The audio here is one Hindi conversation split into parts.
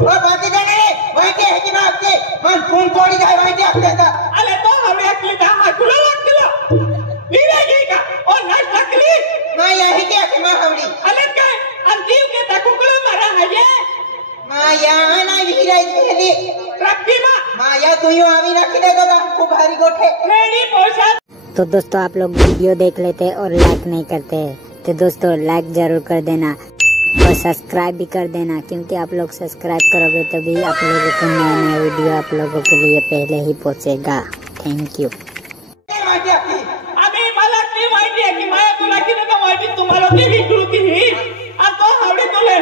ओ बाकी जाने वाईट है की मागते मन फोन तोडी जाय वाईट असते अरे तो हमें अकली दामा तुला वाटलं विवेकी का और नाच टकली माया है की की मा हवडी अरे काय अंजीव के तकुकुला मारा है माया ना विराई गेली रखी माया तू यूं आवी रखी दे तो खूब भारी गोठे रेडी पोषा। तो दोस्तों आप लोग वीडियो देख लेते और लाइक नहीं करते, तो दोस्तों लाइक जरूर कर देना और सब्सक्राइब भी कर देना, क्योंकि आप लोग सब्सक्राइब करोगे तभी आप लोगों को नया नया वीडियो आप लोगों के लिए पहले ही पहुंचेगा। Thank you. अभी मला की माहिती आहे की माया तुला की नका माहिती तुम्हाला ती विकृती ही आणि तो हावडे तुले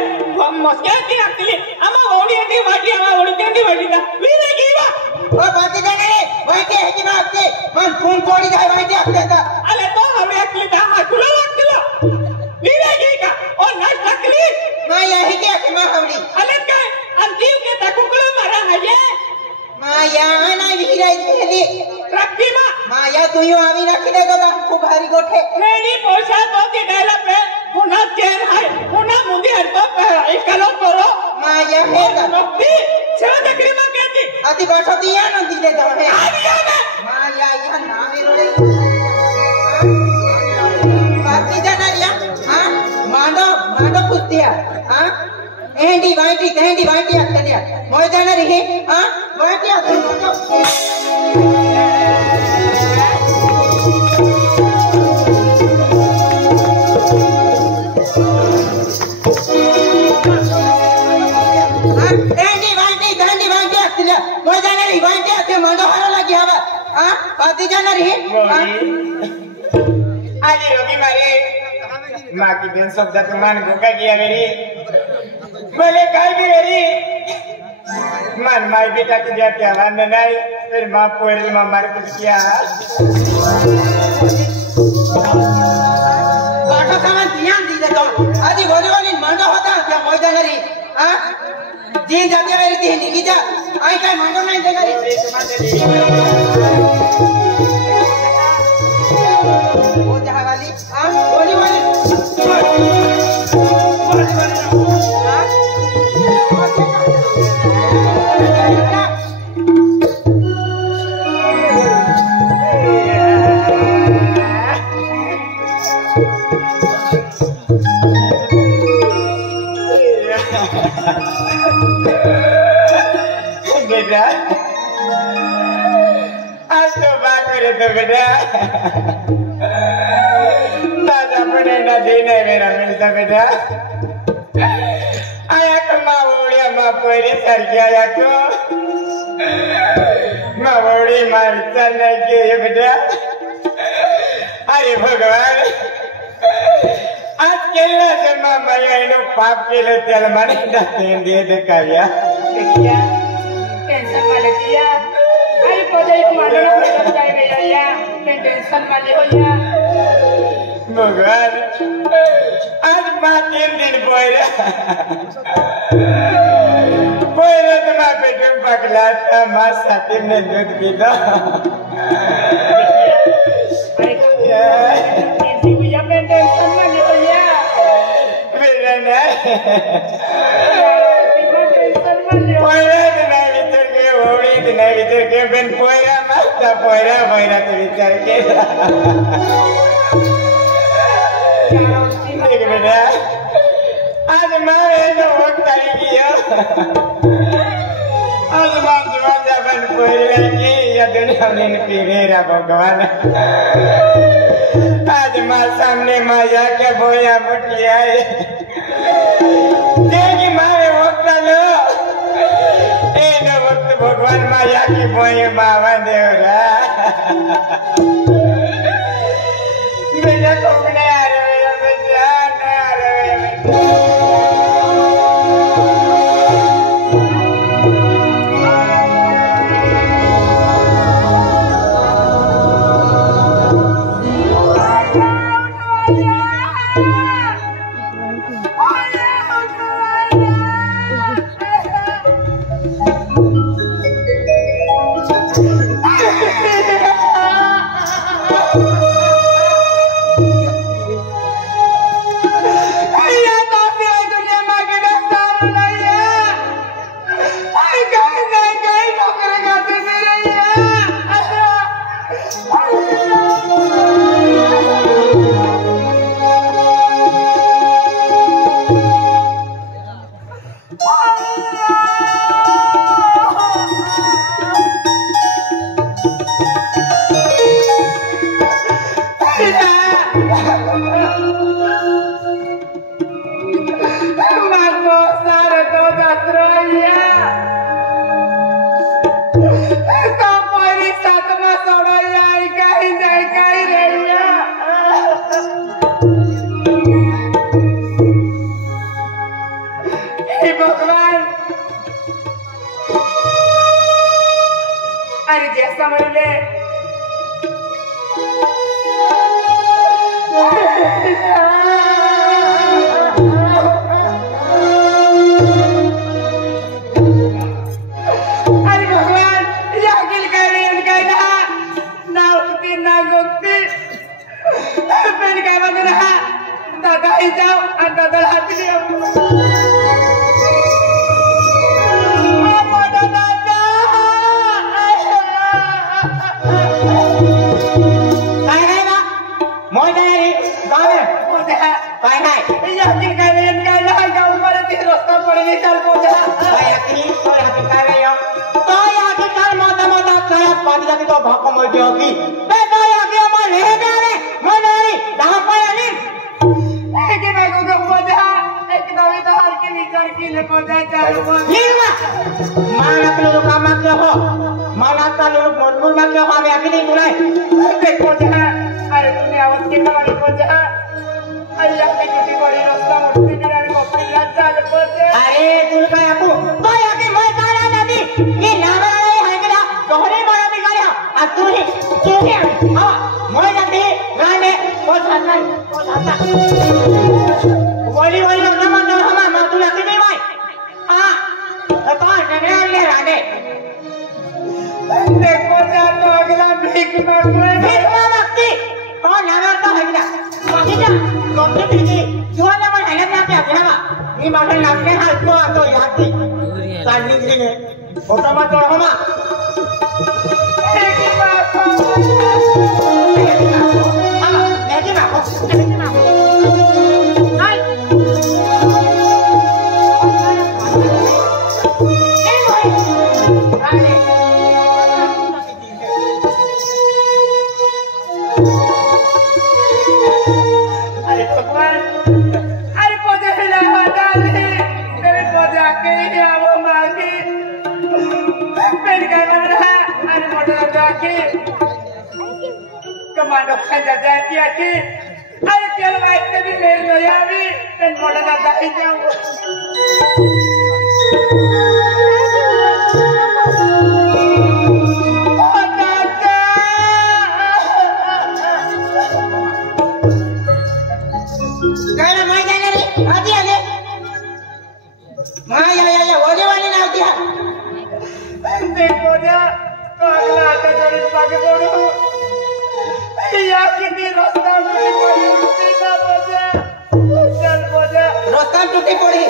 मस्क्याची लागली आम्हा ओडी अंडी वाटी आम्हा ओडी अंडी वाटी दा विवेकी बा ओ बाकी जाने वाईट है की मागते मन फोन तोडी जाय वाईट असते अरे तो हमें अकली दामा तुला वाटलं विवेकी का और नाच टकली माया है की मा हवडी अरे काय अंजीव के तकुकुला मारा है माया ना विराई गेली रखी माया तू यूं आवी रखी दे तो खूब भारी गोठे रेडी पोषा तो ती डायला पे पुन्हा चेन आहे पुन्हा मुंदी हरतो एकलो करो माया है का नक्की सेवा तकरी मग केती अति बसती या न दिले जाणे आविया में माया या नामे रोडे बाकी जाना हां मांडो पुस्तिया हां एंडी वाईटी असते मोय जाणार हे हां वाईटी असते बाकी जाणार हे आली रोगी मारे माँ की दिन सब जब मान गोगा किया मेरी बोले काय भी मेरी मन माई बेटा की दिया क्या मान नहीं फिर माँ पोरी माँ मार कुछ किया बाटा सामान ध्यान दी दे तो आदि होने वाली मांडो होता क्या मोय जाणार हे हां जी जाते मेरी ती निकी जा आई काय मांडो नाही देगा वो जहां वाली हां बोली बेटा आज तो बात करे तो बेटा दादा पड़े ना देना मेरा मिलता बेटा आया को माँ उड़िया माँ पोरी सर के आया को माँ उड़ी माँ विचार नहीं किए बेटा अरे भगवान आज केला से माँ मैया इन्हों पाप के लिए तेल माने दाते दे दे काया टेंशन वाले किया अरे पौधे को मारना पड़ेगा जाए गया या टेंशन वाले हो या भगवान आज माँ 3 दिन बोला तो माँ बेटे पकड़ा था माँ साथी ने दूध पीता ऐसी भैया पे टेंशन वाले हो या मेरा नहीं टेंशन वाले हो नहीं विचार के बेन पोयरा मास्ता पोयरा तो विचार के देख बेटा आज मारे तो वक्त आई किया आज मां जवान जबन पोयरा की या दुनिया में पीरेरा भगवान आज मां सामने मां जाके बोया मुटिया देखी मारे वक्त लो वक्त भगवान माया की बोई बाबा देवरा बेटा कोकने आ रहे बेटा आ रहे भगवान अरे जैसा म्हणले अरे भगवान यागिल काय ना उठती ना गोगती पण काय म्हणतो ना दादा ही जाओ आणि दादा हाती देऊ अरे तुम्हें आवाज के कमाई पहुंचा अरे आपकी ड्यूटी बड़ी रास्ता मुझसे भी रानी मौके रात जाके पहुंचे अरे तुल काय आपू तो याके मैं काढा नदी ये नावराळे आहे का दोहरे मला निघाल्या आ तू हां मोय नदी राणे पोचाता वली लग्न मान हम तू याके नाही माय हां तो नगराले राणे देखो जा तो अगला भीख मागती तो नावरता आहे का बाकीचा कोणते भीकी जुवाला पण आहे ना त्या आपल्याला मी माझे नामने हालतो आतो याती काढली दिली फोटो मा तो हमा एक बात हां लेके ना हाय अरे भगवान अरे पौधे हिला डाले तेरे पौधे आके ही आवो मांगी पेड़ का बन रहा अरे मोटर जाके कमांडो खंजा जाती आके अरे तेल वाइट के भी मेल में आवी पेड़ मोटर का दाई जाऊं काय माय जाणार रे आधी आले माय या ओले वाली नावती हा देखो जा तो अगला आता जोड़ी पाके बोलो या कितनी रास्ता में कोई सीधा बोझा चल बोझा रस्ता टूटी पड़ी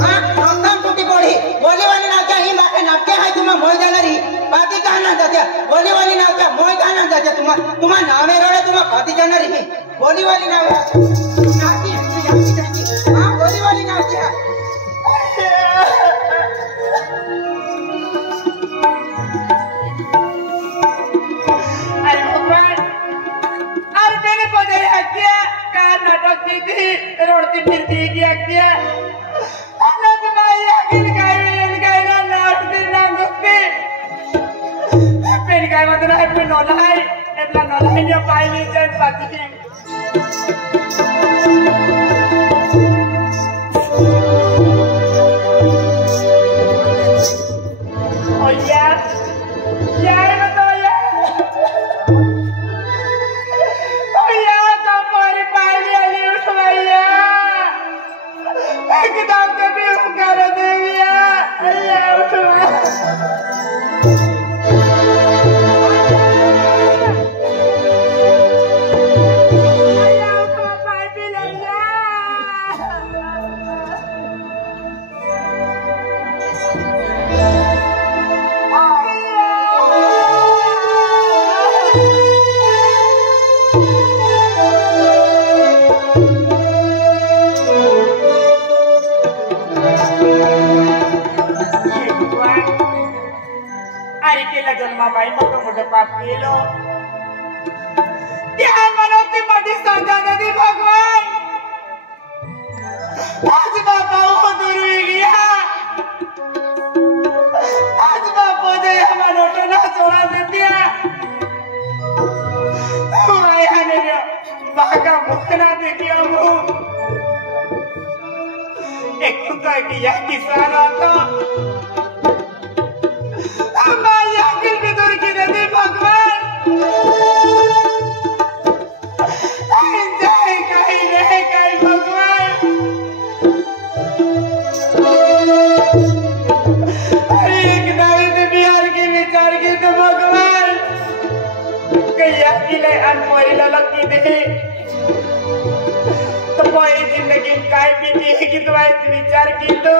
हां रस्ता टूटी पड़ी ओले वाली नावती ही बाके नाटके हाय तुम्हा मोय जाणार ही बाकी का ना जात्या ओले वाली नावती मोय का ना जात्या तुम्हा नावे रोडे तुम्हा बाकी जाणार ही ओले वाली नाव नाती हां ओले वाली नावती हा अरे भगवान अरे तेरे पौधे हत्या का नाटक की थी रोडती फिरती की हत्या अनंत माई अखिल काय ना नाटती ना गुप्ती पेन काय मतलब है पे नोलाई एपला नोलाई ने पाइली जन पाती ओ यार बताया ओ यार तुम्हारी पाइली अली उठवाइया एकदम के भी उकार देविया अल्लाह उठवा केला जन्मा बाई मोठं मोठं पाप केलं त्या मनोती मध्ये सजा नदी भगवान आज बाबा वो दूर गया आज बाबा ने हमारा नोटना छोड़ा दे दिया आया ने बागा मुखना दे दिया मुंह एक तो एक यह किसान आता हमारी आखिर की दूर की नदी भगवान जाए कहीं रहे कहीं भगवान अरे एक दाविद बिहार की विचार की तो भगवान कहीं अकेले अनमोरी ललक की दे तो कोई जिंदगी काय बीती है कि तुम्हारे विचार की तो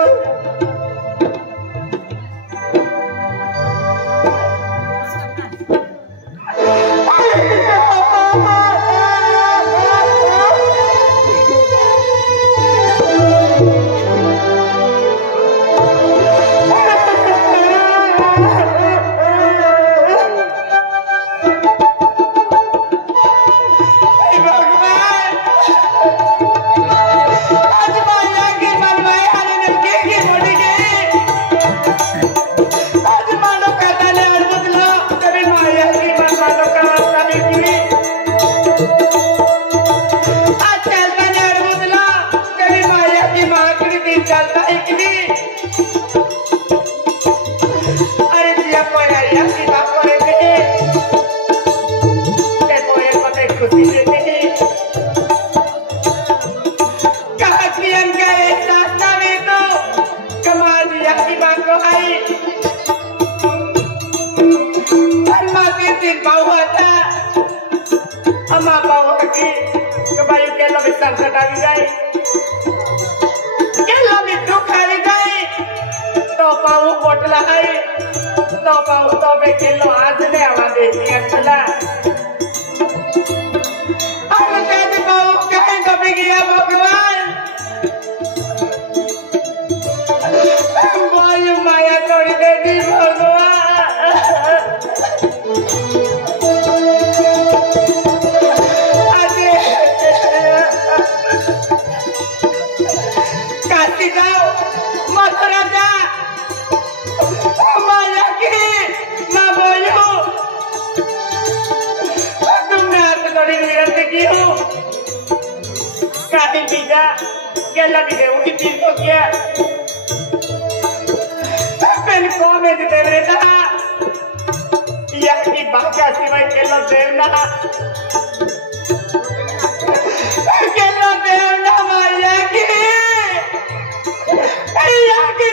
की